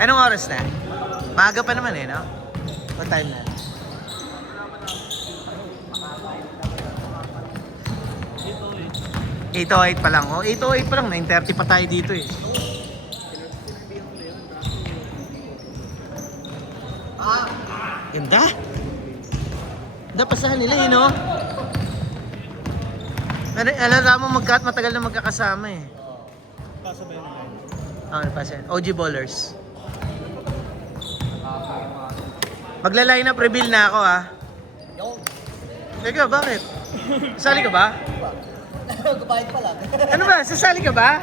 Anong oras na? Maaga pa naman eh, no? What time na? 8:08 pa lang. Oh, 8:08 pa lang. 9:30 pa tayo dito eh. Ganda. Ganda pasahan nila eh, no? Alam mo matagal na magkakasama eh. Paso ba yun? Pasa yan. OG Ballers. Magla-line up reveal na ako ah. Teka, bakit? Sasali ka ba? Gubayad pa lang. Ano ba? Sasali ka ba?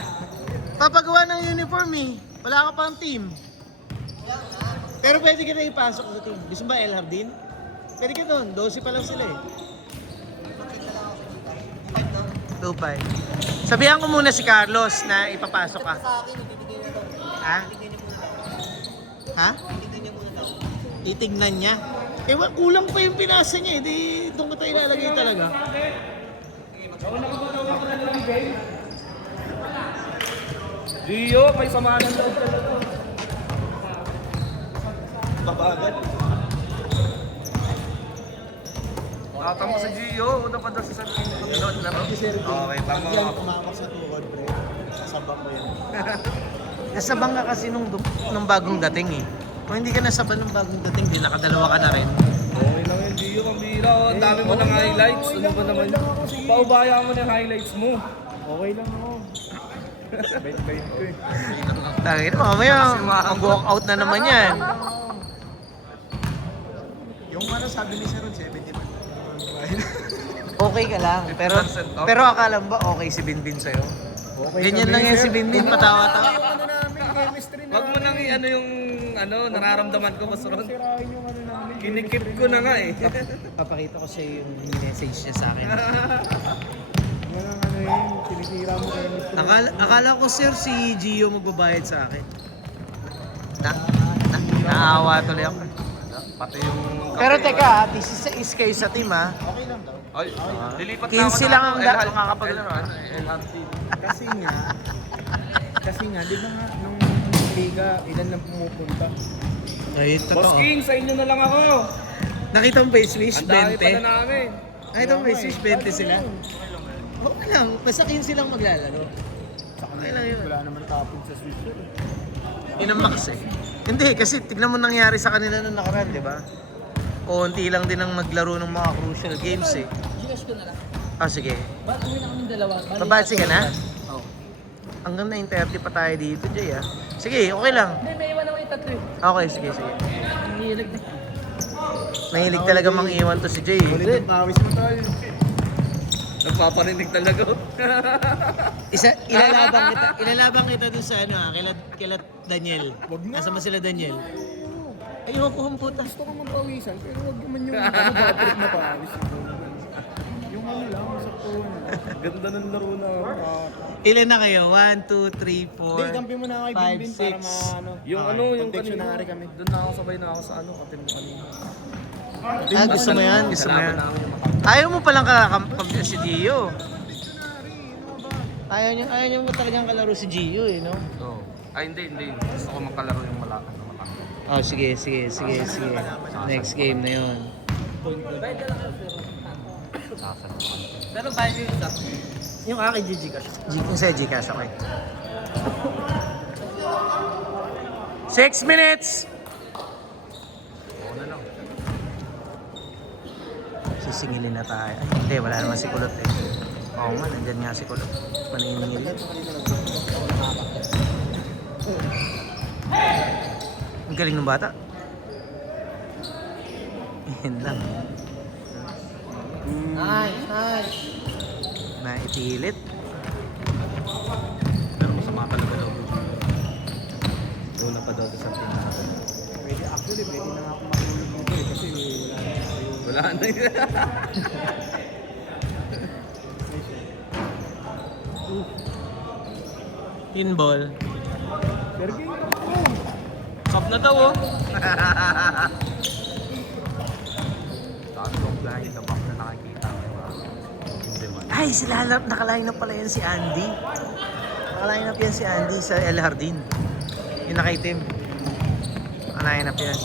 Papagawa ng uniform eh. Wala ka pang team. Pero pwede ka na ipasok sa team. Gusto mo ba El Jardin? Pwede ka doon. 12 pa lang sila eh. 2-5. Sabihan ko muna si Carlos na ipapasok ka. Sa akin, ibibigay na daw. Ha? Ha? Ibibigay niya muna daw. Titignan niya. Ewan, kulang pa yung pinasa niya eh. Di doon ko tayo ilalagay talaga. Gio, may samahan ng loob talaga. Babagal. Nakatama sa Gio, una pa daw sa San Pino. Okay, tama. Yan, tumamak sa tuhod, pre. Sabak ko yan. Nasabang ka kasi nung bagong dating eh. Kung hindi ka nasabang nung bagong dating, di nakadalawa ka na rin. Okay lang yun, Gio, pambira. Ang dami mo ng highlights. Ano ba naman? Paubaya mo ng highlights mo. Okay lang ako. Bait-bait ko eh. Tangin mo, mamaya mag-walk out na naman yan. Yung ano sabi ni Sharon, 70 pa. Okay ka lang, pero akala mo ba okay si Binbin sa'yo? Ganyan lang yan si Binbin, patawa-tawa. Ano namin, chemistry na. Wag mo nang ano yung nararamdaman ko, Boss Ron. Sirain yung ano namin. Kinikip ko na nga eh. Papakita ko sa'yo yung message niya sa akin. Walang ano yun, tinisira mo chemistry. Akala ko sir si Gio magbabayad sa akin. Naawa tuloy ako. Pati yung... Pero teka, this is kayo sa team ha. Okay lang daw. Ay, lilipat 15 lang ang makakapaglaro. makakapaglaro. Kasi nga, di ba nga, nung liga, ilan lang pumupunta? Ay, Boss totoo. King, sa inyo na lang ako. Nakita mo ba yung Swiss? Ang dami pala 20? namin. Nakita mo ba yung Swiss? 20 sila? Okay lang, basta 15 lang maglalaro. Sa Okay lang yun. Wala naman tapon sa Swiss yun. Yun ang max eh. Hindi, kasi tignan mo nangyari sa kanila nung nakaraan, di ba? Unti lang din ang naglaro ng mga crucial games eh. Gigas ko na lang. Ah, sige. Ba't uwi na kaming dalawa? Babatsi ka na? Oo. Hanggang 9:30 pa tayo dito, Jay ah. Sige, okay lang. Hindi, may iwan ako yung tatlo. Okay, sige, sige. Hihilig na. Mahilig talaga mang iwan to si Jay. Ulit ang pawis mo tol. Nagpaparinig talaga. Ilalabang kita dun sa ano ah, kila Daniel. Wag na. Nasaan ba sila Daniel? Ayoko humputa. Gusto ko magpawisan, pero wag naman yung ano, bad na pawis. Yung ano lang, saktuhan. Ganda ng laro na. Ilan na kayo? 1, 2, 3, 4, Hindi, kampi mo na kay 5, Binbin para 6. maano. Yung ano, yung Confectionary kami. Doon na ako sabay na ako sa ano, katin mo kanina. Ah, gusto mo yan? Gusto mo Kalaban yan? namin yung Ayaw mo palang kakakampi si Gio. Ayaw niyo mo talagang kalaro si Gio eh, no? Oo. Ay, hindi. Gusto ko magkalaro yung malaki. Oh, sige. Next game na yun. Pero bahay ko yung isa. Yung akin, Gcash. Yung sa'yo, Gcash, okay. 6 minutes! Sisingilin na tayo. Ay, hindi, wala naman si Kulot eh. Oo nga, nandyan nga si Kulot. Paniningil. Ang galing ng bata. Yan lang. Nice. Naitilit. Pero masama talaga daw. Wala pa daw sa team. Pwede actually, pwede na ako matulog dito eh, kasi Wala na yun. Pinball. Sergey, Kap na daw oh. Tatlong blind na back na nakikita ko. Ay, nakaline up pala yan si Andy. Nakaline up yan si Andy sa El Jardin. Yung nakaitim. Anayin up yan.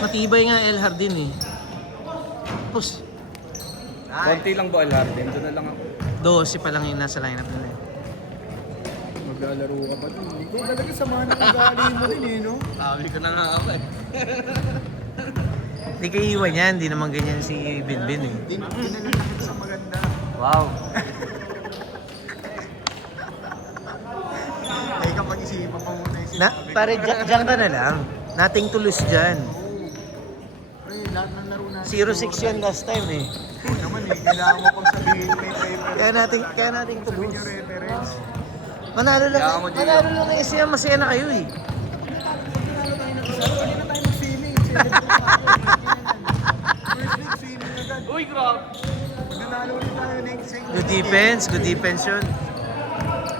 Matibay nga El Jardin eh. Tapos, Konti lang ba Harden? Doon na lang ako. 12 pa lang yung nasa lineup nila. Maglalaro ka pa dun. Ikaw talaga sama ng ugali mo din eh, no? Sabi ko na nga ako eh. Hindi kayo iwan yan, hindi naman ganyan si Binbin eh. Dinanakit sa maganda. Wow. Ay, kapag isipan pa muna yung sinabi. Pare, dyan ka na lang. Nothing to lose dyan. Pre, lahat ng laro natin. 0-6 yan last time eh. Oo naman eh, kailangan mo pang sabihin may paper. Kaya natin to Sabihin lose. yung reference. Manalo lang, Kaya mo, Gio. manalo lang na siya, masaya na kayo eh. Kanina tayo mag-feeling. First week, feeling agad. Uy, grabe! Nanalo ulit tayo next week. Good defense yun.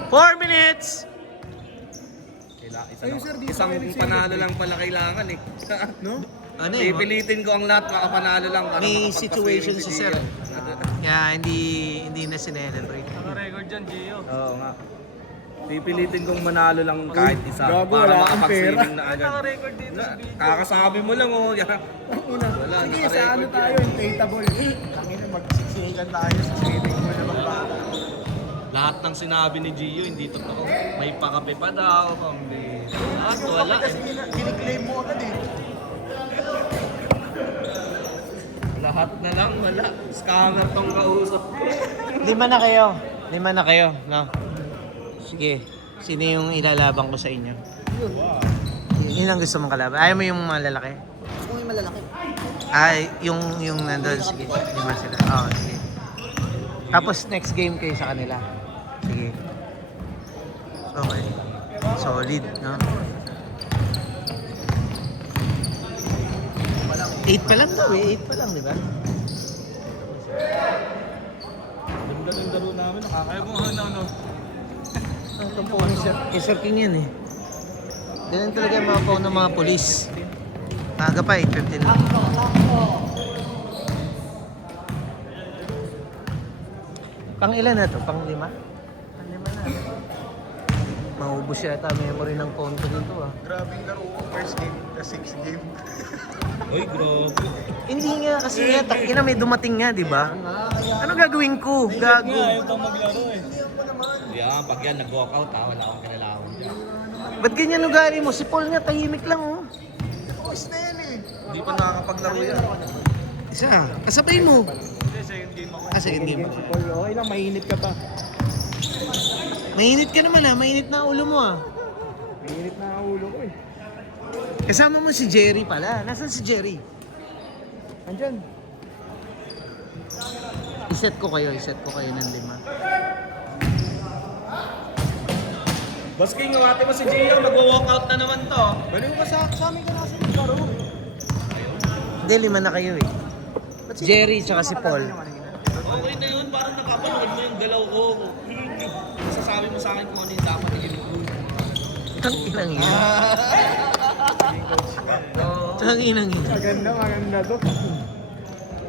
4 minutes! Ayun, sir, di Isang tayo nagsilip panalo eh. lang pala kailangan eh. No? Ano eh, Pipilitin ko ang lahat makapanalo lang para may makapagpaswimming situation si Sir. Gio. Kaya hindi na sinelebrate. Record dyan, Gio. Oo nga. Pipilitin kong manalo lang kahit isa gago, para wala kang makapag-swimming na agad. Record dito sa video. Kakasabi mo lang oh. Yan. Una, Wala, sige, naka-record sa ano yan. tayo, inflatable. Tangina, magsiksikan tayo sa swimming pool na magbata. Lahat ng sinabi ni Gio hindi totoo. May pakape pa daw, pambi. Lahat wala Kasi eh. kiniklaim mo agad eh. Lahat na lang wala. Scammer tong kausap ko. 5 na kayo, no? Sige, sino yung ilalaban ko sa inyo? Yun ang gusto mong kalaban. Ayaw mo yung malalaki? Gusto ko yung malalaki. Ay, yung nandun, sige. 5 sila. Oo, sige. Tapos next game kayo sa kanila. Sige. Okay. Solid, no? 8 pa lang daw eh. 8 pa lang, di ba? Ganda ng laro namin. Nakakaya mo ano. Ang tampo ni Sir King yan eh. Ganun talaga yung mga phone ng mga polis. Maaga pa, 8:15 lang. Pang ilan na to? Pang 5? Pang 5 na. Maubos yata memory ng phone ko dito ah. Grabe yung laro ko, first game, the 6th game. Uy, grabe. Hindi nga kasi nga, takina may dumating nga, di ba? Ano gagawin ko? Gago. Yan, pag yan nag-walkout ha, wala akong kinalaman. Ba't ganyan ugali mo? Si Paul nga, tahimik lang oh. Boys na yan eh. Hindi pa nakakapaglaro yan. Isa, kasabay mo. Second game. Si Paul, okay lang, mainit ka pa. Mainit ka naman ah, mainit na ulo mo ah. Mainit na ang ulo ko eh. Kasama mo si Jerry pala. Nasaan si Jerry? Andyan. Iset ko kayo ng 5. Basking yung ate mo si Gio, nag-walkout na naman to. Baliw ka sa amin ka nasa maglaro. Hindi, 5 na kayo eh. Jerry tsaka si Paul. Okay na yun, parang nakapanood mo yung galaw ko. Sasabi mo sa akin kung ano yung dapat i-improve. Tang inang yun. Tang inang yun. Maganda to.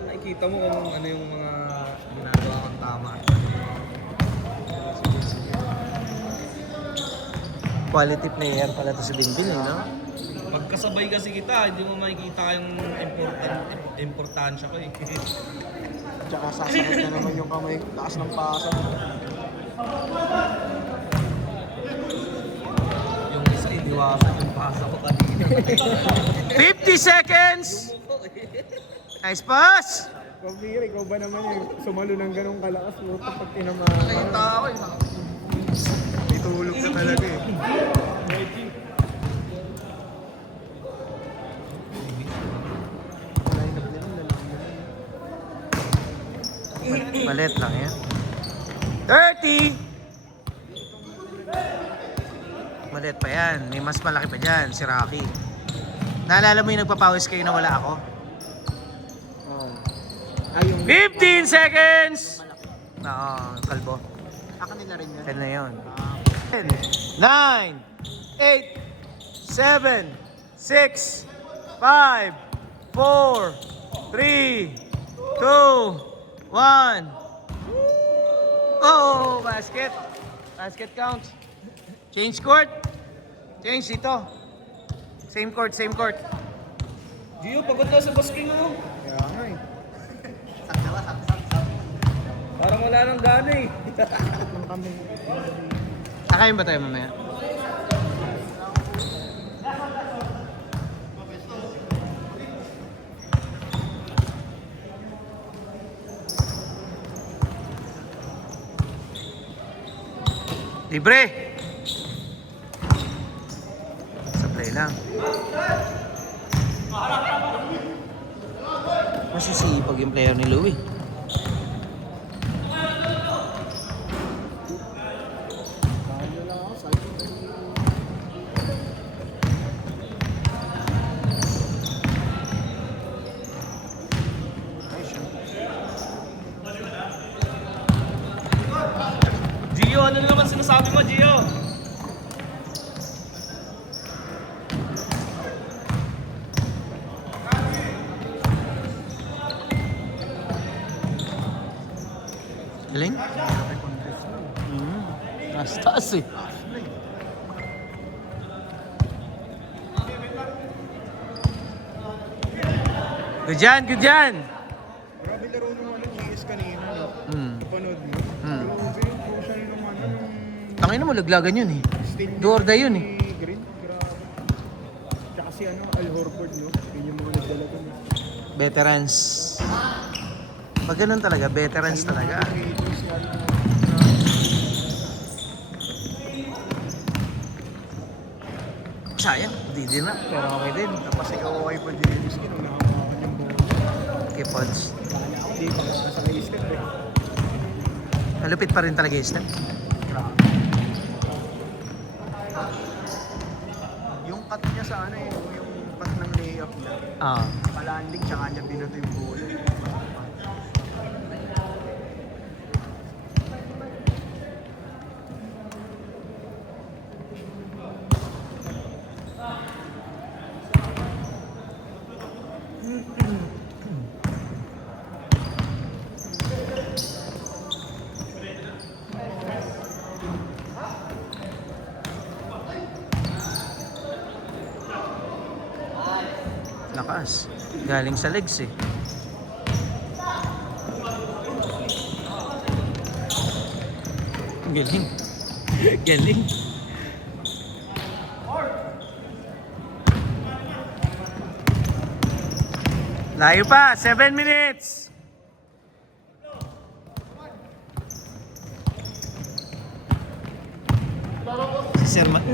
Nakikita mo kung ano yung mga ginagawa kong tama. Quality player pala to si Binbin eh, no? Pagkasabay kasi kita, hindi mo makikita yung importansya ko eh. Tsaka sasakit na naman yung kamay, taas ng pasa. Yung isa, iniwasan yung pasa ko kanina. 50 seconds! Nice pass! Pabira, ikaw ba naman yung sumalo ng ganong kalakas mo pag tinamaan? Nakita ako eh. Itulog ka talaga eh. Malit lang yan. 30! Malit pa yan. May mas malaki pa dyan, si Rocky. Naalala mo yung nagpapawis kayo na wala ako? Oh. Ay, yung... 15 seconds! Oo, kalbo. Kanila rin yan. Yan na yun. 10, 9, 8, 7, 6, 5, 4, 3, 2, 1. Oh, basket. Basket counts. Change court. Change dito. Same court, same court. Gio, pagod na sa basking mo. Kaya nga eh. Parang wala nang gana eh. Kung kami. Kakain ba tayo mamaya? Libre! Supply lang. Masisipag yung player ni Louie. Kaya lang ako, side. Gio, ano na naman sinasabi mo, Gio? Galing? Taas-taas eh. Good dyan, good dyan! Grabe laro nung ano, GS kanina. No? Panood mo. Grabe yung crucial nung ano, nung Tangin mo, laglagan yun eh. steal niya Dorda yun eh. ni Green. Grabe. Tsaka si ano, Al Horford, no? Yun yung mga nagdala ko. Veterans. Pag ganun talaga, veterans talaga. Creators yan. Sayang, di din na. Pero okay din. Tapos ikaw okay pa din yung skin. Nung nakakawan yung bola. Okay, Pods. Baka na ako, di pa sa kay-step eh. Malupit pa rin talaga yung step. Grabe. Yung cut niya sa ano eh, yung cut ng layup niya. Palanding, tsaka niya binato yung bola. Lakas. Galing sa legs eh. Galing. Galing. Layo pa, 7 minutes.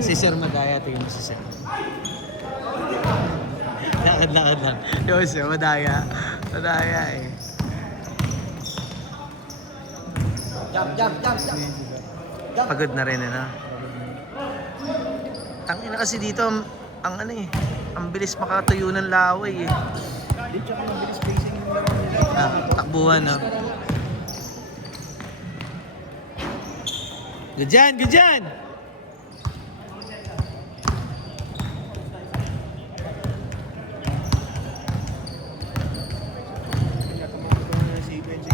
Si Sir Madaya, tingin mo si Sir. Lakad lang. Yung Sir Madaya. Madaya eh. Pagod na rin ano. Tangina kasi dito ang ano eh. Ang bilis makatuyo ng laway eh. Di, tsaka mabilis pacing yung laro nila. Takbuhan no. Good dyan, good dyan! Kaya tumakbo na si Benji.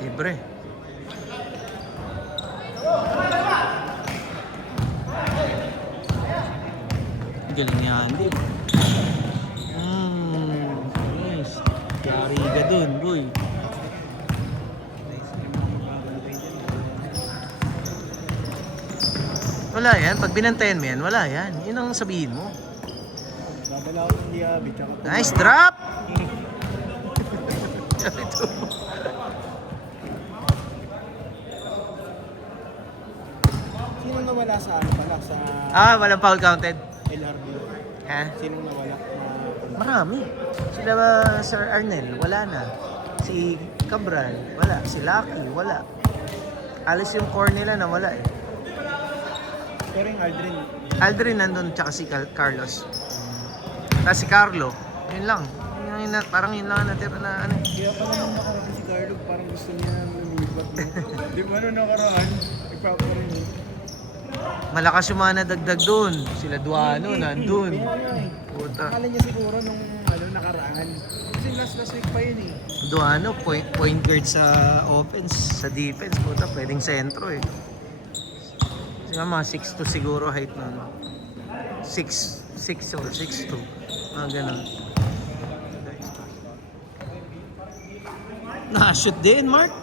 Libre. Galing ni Andy. Nice. Yari ka dun, boy. Wala yan. Pag binantayan mo yan, wala yan. Yun ang sabihin mo. Babala ko ng Diaby. Tsaka Nice drop! Sinong nawala sa ano pala? Sa Walang foul counted. LRB. Ha? Sinong nawala? Marami. Sila ba, Sir Arnel? Wala na. Si Cabral, wala. Si Lucky, wala. Alis yung core nila na wala eh. Pero yung Aldrin. Aldrin nandun, tsaka si Carlos. Tapos si Carlo, yun lang. Yun ang parang yun lang ang natira na ano. Kaya pa naman nakaraan si Carlo, parang gusto niya lumipat. No? Di ba nung nakaraan, nagpaparin eh. Malakas yung mga nadagdag doon. Sila Duano, nandun. Puta. Akala niya siguro nung nakaraan. Kasi last week pa yun eh. Duano, point guard sa offense, sa defense. Puta, pwedeng sentro eh. Kasi nga mga 6'2 siguro height na. 6'6 or 6'2. Mga ganun. Nakashoot din, Mark.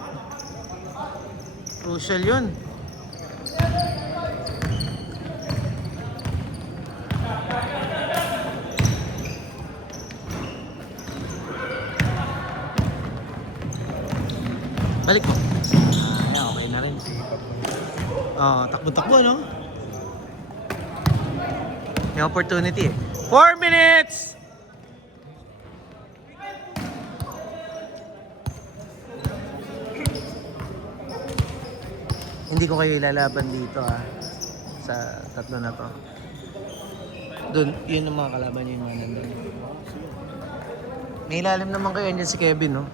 Crucial yun. Balik mo. Okay na rin. Takbo-takbo, no? May opportunity eh. 4 minutes! Hindi ko kayo ilalaban dito sa tatlo na to. Doon, yun ang mga kalaban niyo yung mga nandun. May ilalim naman kayo, andyan si Kevin, no?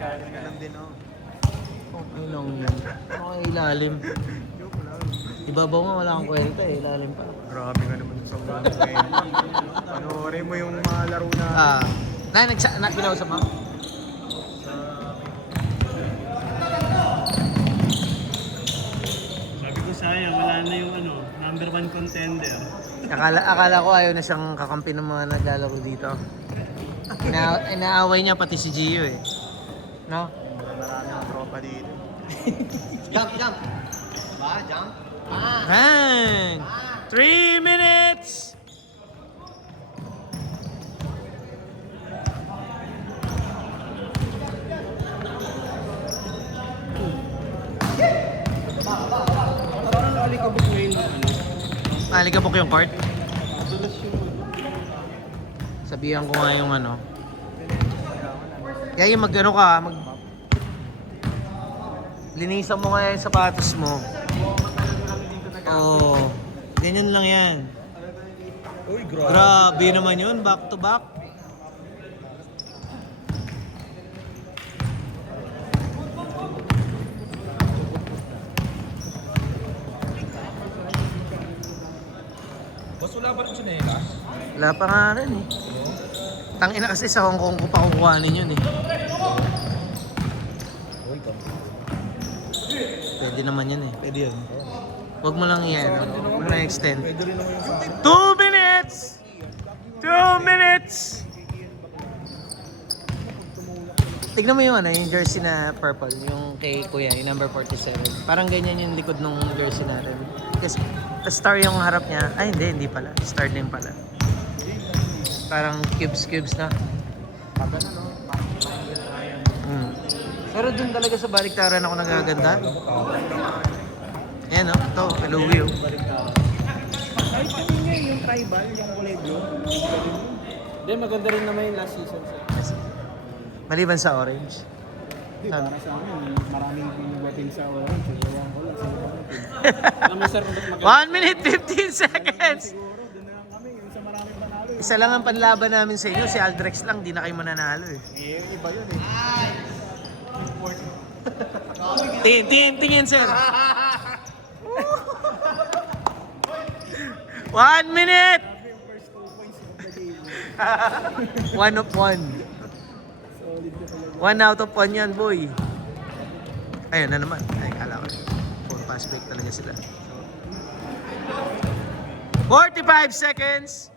Ilalim ka lang din, oh. Okay lang yun. Okay, ilalim. Joke lang. Ibabaw nga, wala kang kwenta eh, ilalim pa. Grabe ka naman sa mga panoorin mo yung mga laro na Pinausap mo? Sabi ko sayang, wala na yung number 1 contender. Akala ko ayaw na siyang kakampi ng mga naglalaro dito. Inaaway niya pati si Gio eh. No? marami ang tropa dito. Jump! Ba, jump? And 3 minutes! Parang alikabok ngayon ng Alikabok yung court. Sabihan ko nga yung Kaya yung mag-ano ka, linisan mo nga yung sapatos mo. Oo. Ganyan lang yan. Uy, Grabe naman yun, back to back. Boss, wala ba rin sinelas? Wala pa nga rin eh. Tangina kasi sa Hong Kong ko pa kukuhanin yun eh. Pwede naman yan eh. Pwede yun. Huwag mo lang yan. Huwag mo lang extend. 2 minutes! 2 minutes! Tignan mo yung yung jersey na purple, yung kay Kuya, yung number 47. Parang ganyan yung likod ng jersey natin. Kasi star yung harap niya. Ay hindi pala. Star din pala. Parang cubes na. Pero dun talaga sa baliktaran ako nagaganda. Ayan ito, Louie Ay, sabi niya yung tribal, yung kulay blue. Hindi, maganda rin naman yung last season. Maliban sa orange. Para sa amin, maraming pinubatin sa orange. Kaya ko lang sa orange. Alam mo sir, kung ba't maganda? 1 minute 15 seconds! Siguro, doon na lang kami. Yung sa maraming panalo. Isa lang ang panlaban namin sa inyo, si Aldrex lang, di na kayo mananalo eh. Iba yun eh. Tingin sir. 1 minute! 1 of 1. 1 out of 1 yan, boy. Ayun na naman. Ay, kala ko. 4 pass break talaga sila. 45 seconds.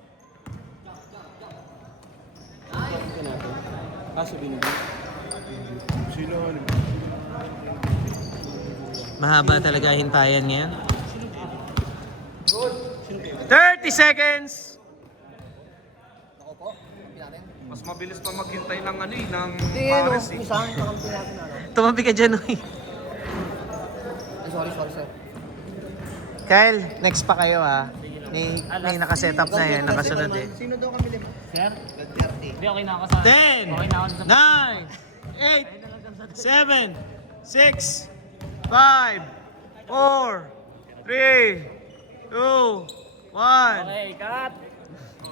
Kaso binigay. Sino ano? Mahaba talaga hintayan ngayon. 30 seconds. Mas mabilis pa maghintay ng ng Pares eh. Sa akin, kakampi natin Tumabi ka dyan, uy. Sorry sir. Kyle, next pa kayo ha. May nakasetup na yan, nakasunod eh. Sino daw kami lima? Sir? Hindi, okay na ako sa... 10, Okay na ako sa... 9, 8, 7, 6, 5, 4, 3, 2, 1. Okay, cut!